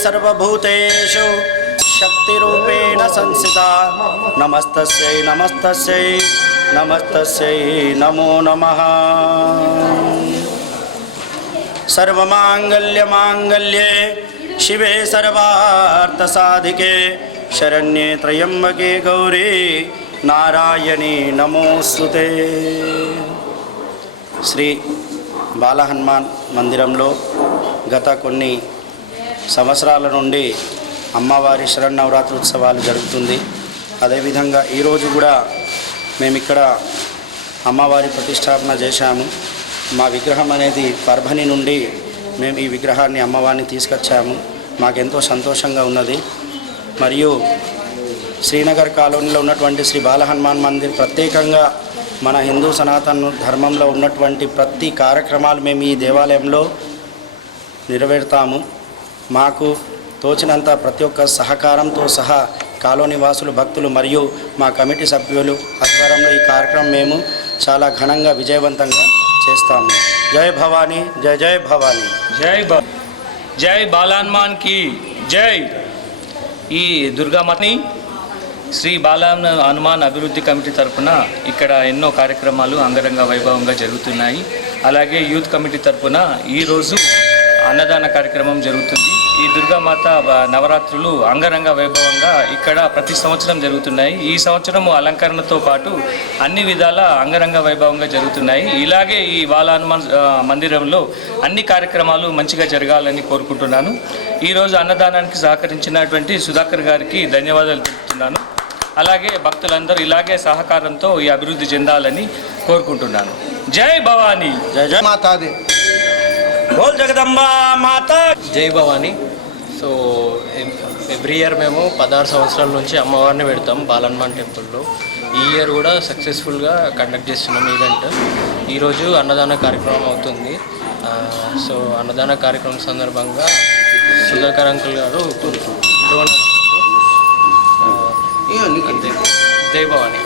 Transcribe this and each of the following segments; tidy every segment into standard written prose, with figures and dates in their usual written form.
सर्वभूतेषु शक्तिरूपेण संस्थिता नमस्तस्यै नमस्तस्यै नमस्तस्यै नमो नमः। सर्वमाङ्गल्यमाङ्गल्ये शिवे सर्वार्थसाधिके शरण्ये त्र्यम्बके गौरी नारायणी नमोस्तुते। శ్రీ బాలహనుమాన్ మందిరంలో గత కొన్ని సంవత్సరాల నుండి అమ్మవారి శరన్నవరాత్రి ఉత్సవాలు జరుగుతుంది. అదేవిధంగా ఈరోజు కూడా మేము ఇక్కడ అమ్మవారి ప్రతిష్టాపన చేశాము. మా విగ్రహం అనేది పర్భని నుండి మేము ఈ విగ్రహాన్ని అమ్మవారిని తీసుకొచ్చాము. మాకెంతో సంతోషంగా ఉన్నది. మరియు శ్రీనగర్ కాలనీలో ఉన్నటువంటి శ్రీ బాలహనుమాన్ మందిర్ ప్రత్యేకంగా మన హిందూ సనాతన ధర్మంలో ఉన్నటువంటి ప్రతి కార్యక్రమాలు మేము ఈ దేవాలయంలో నెరవేరుతాము. మాకు తోచినంత ప్రతి ఒక్క సహకారంతో సహా కాలనీ వాసులు, భక్తులు మరియు మా కమిటీ సభ్యులు ఆధ్వర్యంలో ఈ కార్యక్రమం మేము చాలా ఘనంగా విజయవంతంగా చేస్తాము. జై భవానీ, జై జై భవానీ, జై బాలహనుమాన్ కి జై. ఈ దుర్గామాతని శ్రీ బాలహనుమాన్ అభివృద్ధి కమిటీ తరఫున ఇక్కడ ఎన్నో కార్యక్రమాలు అంగరంగ వైభవంగా జరుగుతున్నాయి. అలాగే యూత్ కమిటీ తరఫున ఈరోజు అన్నదాన కార్యక్రమం జరుగుతుంది. ఈ దుర్గామాత నవరాత్రులు అంగరంగ వైభవంగా ఇక్కడ ప్రతి సంవత్సరం జరుగుతున్నాయి. ఈ సంవత్సరము అలంకరణతో పాటు అన్ని విధాల అంగరంగ వైభవంగా జరుగుతున్నాయి. ఇలాగే ఈ బాలహనుమాన్ మందిరంలో అన్ని కార్యక్రమాలు మంచిగా జరగాలని కోరుకుంటున్నాను. ఈరోజు అన్నదానానికి సహకరించినటువంటి సుధాకర్ గారికి ధన్యవాదాలు తెలుపుతున్నాను. అలాగే భక్తులందరూ ఇలాగే సహకారంతో ఈ అభివృద్ధి చెందాలని కోరుకుంటున్నాను. జై భవానీ, జై జై మాతాది, బోల్ జగదంబా మాత, జై భవానీ. సో ఎవ్రీ ఇయర్ మేము 16 సంవత్సరాల నుంచి అమ్మవారిని పెడతాం బాలహనుమాన్ టెంపుల్లో. ఈ ఇయర్ కూడా సక్సెస్ఫుల్గా కండక్ట్ చేస్తున్నాం ఈవెంట్. ఈరోజు అన్నదాన కార్యక్రమం అవుతుంది. సో అన్నదాన కార్యక్రమం సందర్భంగా సుధాకర్ అంకుల్ గారు డోనర్. అంతే. జై భవానీ.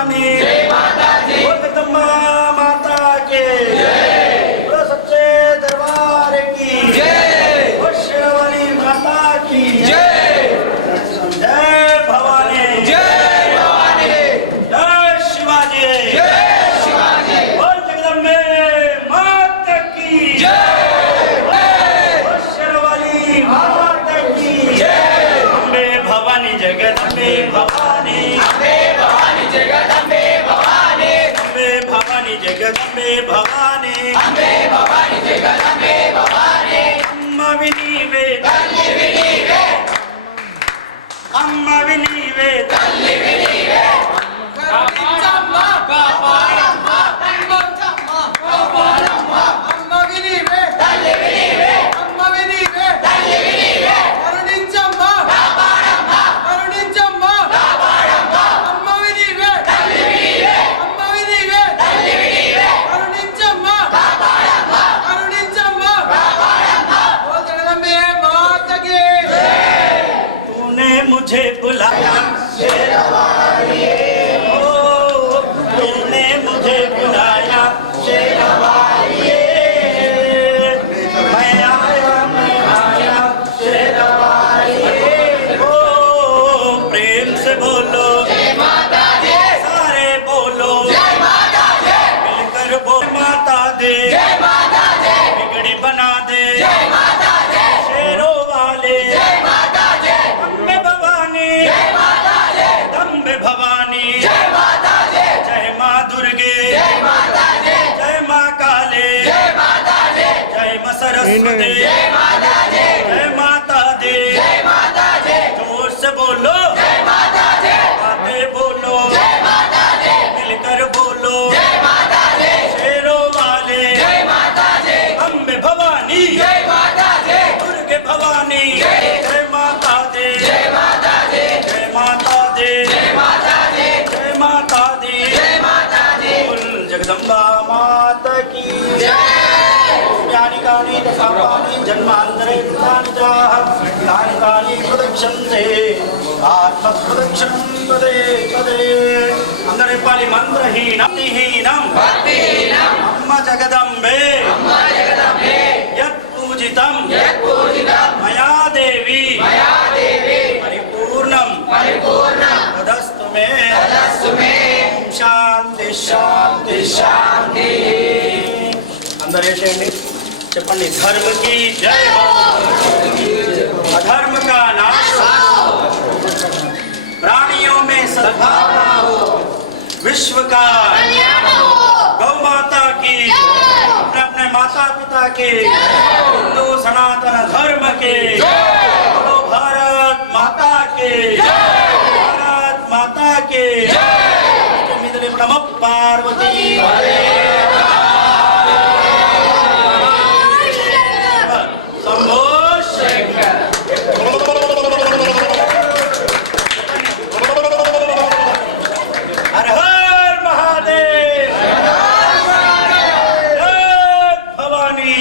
भवानी बोल जगदम्बा माता के बोलो सच्चे दरबार की बोल शेरावाली माता की जय भवानी जय शिवाजी बोल जगदम्बे माता की बोल शेरावाली माता की अम्बे भवानी जगदम्बे भवानी अम्बे भवानी जगदम्बे भवानी अम्बे भवानी जगदम्बे भवानी अम्बे भवानी जगदम्बे भवानी अम्मा विनीवे तल्ली विनीवे अम्मा विनीवे तल्ली विनीवे करुणिंचम्म कापाडम्म अम्मचम्म कापाडम्म अम्मा विनीवे तल्ली विनीवे अम्मा विनीवे तल्ली विनीवे करुणिंचम्म कापाडम्म करुणिंचम्म कापाडम्म अम्मा विनीवे तल्ली विनीवे अम्मा विनीवे तल्ली विनीवे करुणिंचम्म कापाडम्म करुणिंचम्म कापाडम्म बोल जगदम्बे माता की तूने मुझे बुलाया शेरावाली तूने मुझे बुलाया शेरावाली मैं आया शेरावाली ओ प्रेम से बोलो जय माता दी सारे बोलो जय माता दी मिलकर बोल माता दे जय माता दी बिगड़ी बना दे जय माता दी शेरों वाले जय माता दी अम्बे भवानी जय माता दी दम्बे भवानी जय माता दी जय माँ दुर्गे जय माता दी जय माँ काले जय माता दी जय माँ सरस्वती जय माता दी जय माता दी जय माता दी जोर से बोलो जय माता दी बातें बोलो जय माता दी मिलकर बोलो जय माता दी शेरों वाले जय माता दी अम्बे भवानी जय माता दी दुर्गे भवानी जय माता दी जय माता दी जय माता दी जय माता दी जय माता दी जय माता दी बोल जगदम्बा माता की जय यानि कानि दशापानि जन्मान्तरे कृतानि च तानि तानि प्रदक्षन्ते आत्मप्रदक्षिणं तदे तदे అందరి పాలి మంత్రహీనం భక్తిహీనం అమ్మ జగదంబే యత్ పూజితం మయా దేవి పరిపూర్ణం తదస్తు మే శాంతి శాంతి శాంతి అందరూ ఏంటండి చెప్పండి धर्म की जय हो अधर्म का नाश हो प्राणियों में सद्भावना हो विश्व का गौ माता की अपने अपने माता पिता के हिंदू सनातन धर्म के बोलो भारत माता के भारत माता के नमः पार्वती शंभो शंकर हर हर महादेव जय भवानी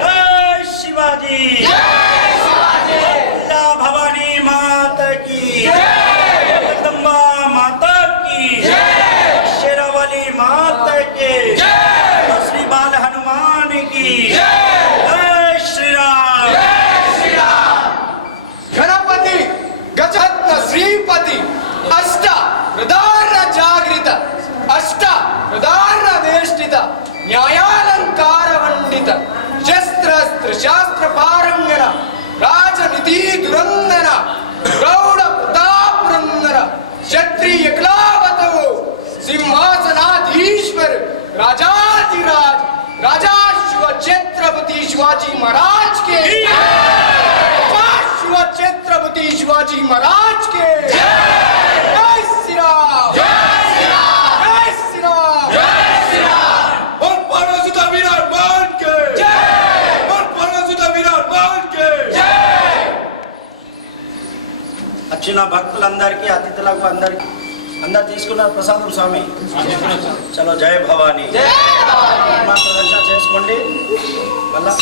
जय शिवाजी अल्लाह भवानी माता की जगदम्बा माता की शेरावाली माता के श्री बाल हनुमान की जय श्री राम गणपति गजरत्न श्रीपति अष्ट हृदय जागृत अष्ट हृदय वेष्टित न्यायालंकार वंडित शस्त्र शास्त्र पारंगण राजनीति दुरंदन प्रौढ़ प्रतापनंदन क्षत्रिय क्लावतो सिंहासनाधीश्वर राजाधिराज राजा शिव छत्रपति शिवाजी महाराज के शिव छत्रपति शिवाजी महाराज के जय श्री राम जय श्री राम और पराजिता विराट मान के और पराजिता विराट मान के వచ్చిన భక్తులందరికీ అతిథులకు అందరికీ అందరు తీసుకున్నారు ప్రసాదం స్వామి చలో జయ భవానీ ప్రదర్శన చేసుకోండి మళ్ళా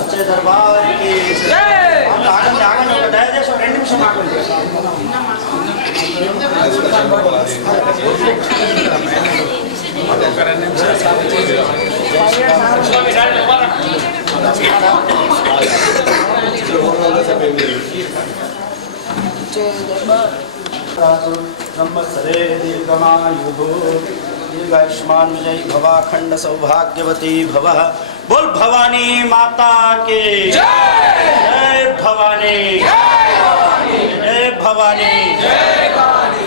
సచ్చే దర్బార్కి ఆగండి ఆగండి ఒక దయచేసి 2 నిమిషం ఆగండి. संवत्सरे दीर्घमायुः दीर्घायुष्मान विजयी भवा खंड सौभाग्यवती भवः. बोल भवानी माता की जय. भवानी जय भवानी जय भवानी.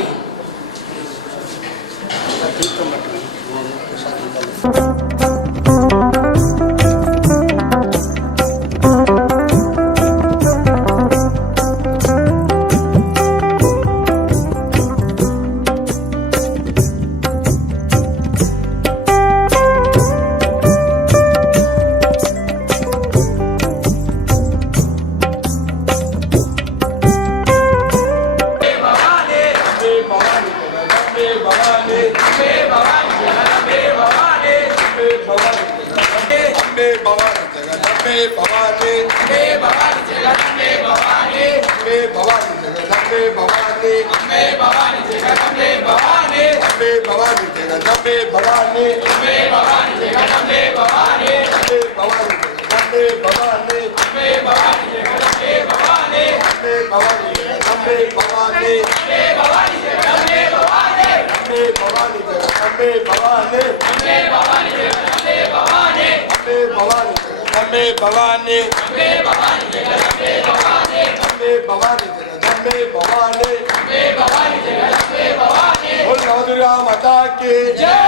दुर्गा माता के जय.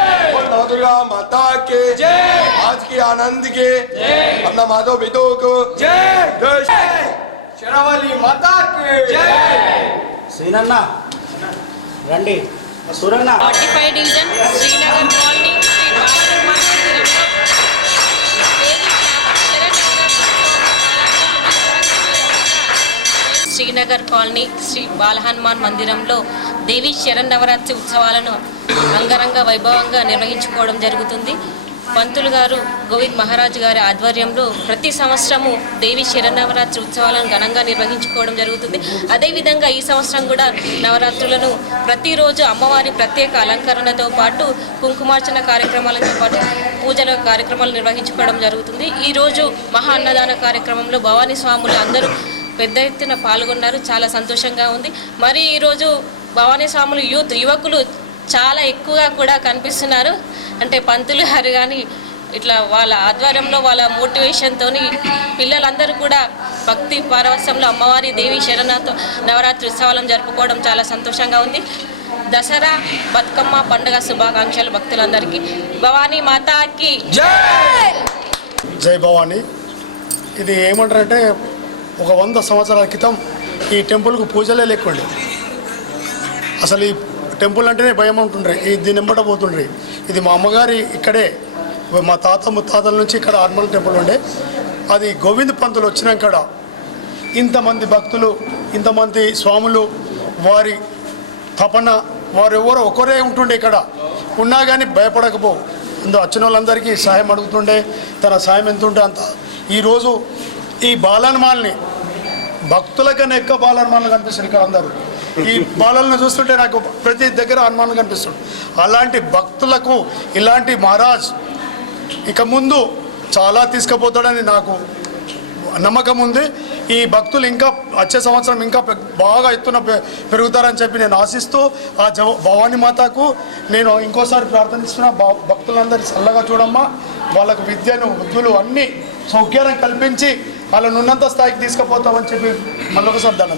दुर्गा माता के जय. आज के आनंद के अपना माधव विदो को जय. जय शेरावाली माता के जय. सीनन्न రండి సూరన్న 45 డివిజన్ శ్రీనగర్ కాలనీ శ్రీ బాలహనుమాన్ మందిరంలో శ్రీనగర్ కాలనీ శ్రీ బాలహనుమాన్ మందిరంలో దేవి శరన్నవరాత్రి ఉత్సవాలను అంగరంగ వైభవంగా నిర్వహించుకోవడం జరుగుతుంది. పంతులు గారు గోవింద్ మహారాజ్ గారి ఆధ్వర్యంలో ప్రతి సంవత్సరము దేవి శరన్నవరాత్రి ఉత్సవాలను ఘనంగా నిర్వహించుకోవడం జరుగుతుంది. అదేవిధంగా ఈ సంవత్సరం కూడా నవరాత్రులను ప్రతిరోజు అమ్మవారి ప్రత్యేక అలంకరణతో పాటు కుంకుమార్చన కార్యక్రమాలతో పాటు పూజల కార్యక్రమాలు నిర్వహించుకోవడం జరుగుతుంది. ఈరోజు మహా అన్నదాన కార్యక్రమంలో భవానీ స్వాములు అందరూ పెద్ద ఎత్తున పాల్గొన్నారు. చాలా సంతోషంగా ఉంది. మరి ఈరోజు భవానీ స్వాములు యువకులు చాలా ఎక్కువగా కూడా కనిపిస్తున్నారు. అంటే పంతులు గారు కానీ ఇట్లా వాళ్ళ ఆధ్వర్యంలో వాళ్ళ మోటివేషన్తో పిల్లలందరూ కూడా భక్తి పారవస్యంలో అమ్మవారి దేవి శరణతో నవరాత్రి ఉత్సవాలను జరుపుకోవడం చాలా సంతోషంగా ఉంది. దసరా బతుకమ్మ పండుగ శుభాకాంక్షలు భక్తులందరికీ. భవానీ మాతాకి జై. జై భవానీ. ఇది ఏమంటారంటే ఒక 100 సంవత్సరాల క్రితం ఈ టెంపుల్కు పూజలే లేకుండే. అసలు ఈ టెంపుల్ అంటేనే భయం ఉంటుండ్రి. దీని వెంబట పోతుండ్రి. ఇది మా అమ్మగారి ఇక్కడే మా తాత ముత్తాతల నుంచి ఇక్కడ హనుమాన్ టెంపుల్ ఉండే. అది గోవింద్ పంతులు వచ్చినాక ఇంతమంది భక్తులు ఇంతమంది స్వాములు వారి తపన వారు ఎవరో ఒకరే ఉంటుండే. ఇక్కడ ఉన్నా కానీ భయపడకపో అందులో వచ్చిన వాళ్ళందరికీ సాయం అడుగుతుండే. తన సాయం ఎంత ఉంటే అంత. ఈరోజు ఈ బాలహనుమాన్ని భక్తులకన్నా ఎక్కువ బాలహనుమానులు కనిపిస్తుంది ఇక్కడ అందరూ. ఈ బాలలను చూస్తుంటే నాకు ప్రతి దగ్గర హనుమానులు కనిపిస్తుంది. అలాంటి భక్తులకు ఇలాంటి మహారాజ్ ఇక ముందు చాలా తీసుకుపోతాడని నాకు నమ్మకం ఉంది. ఈ భక్తులు ఇంకా వచ్చే సంవత్సరం ఇంకా బాగా ఎత్తున పెరుగుతారని చెప్పి నేను ఆశిస్తూ ఆ భవానీ మాతకు నేను ఇంకోసారి ప్రార్థనిస్తున్నా. భక్తులందరూ చల్లగా చూడమ్మా. వాళ్ళకు విద్యను బుద్ధులు అన్నీ సౌఖ్యాలను కల్పించి వాళ్ళను ఉన్నంత స్థాయికి తీసుకుపోతామని చెప్పి మళ్ళొకసారి దండం.